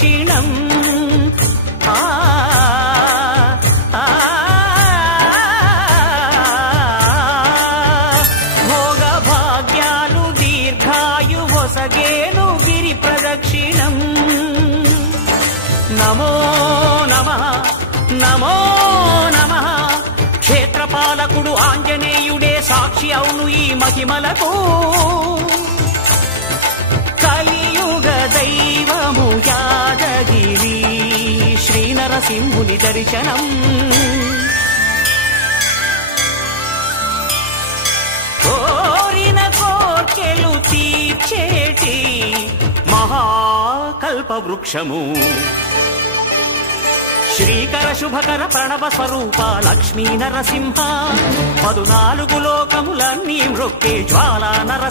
ప్రదక్షిణం భోగ భాగ్యాలు దీర్ఘాయు వసగేను గిరి ప్రదక్షిణం నమో నమః నమో నమః క్షేత్రపాలకుడు ఆంజనేయుడే సాక్షి అవును ఈ మహిమలకు కలియుగ దైవము యాదగిరి శ్రీ నరసింహుని దర్శనం కోరిన కోర్కెలు తీర్చేటి మహాకల్ప వృక్షము శ్రీకర శుభకర ప్రణవ స్వరూప లక్ష్మీ నరసింహ 14 లోకములన్నీ మృక్కే జ్వాలా నరసింహ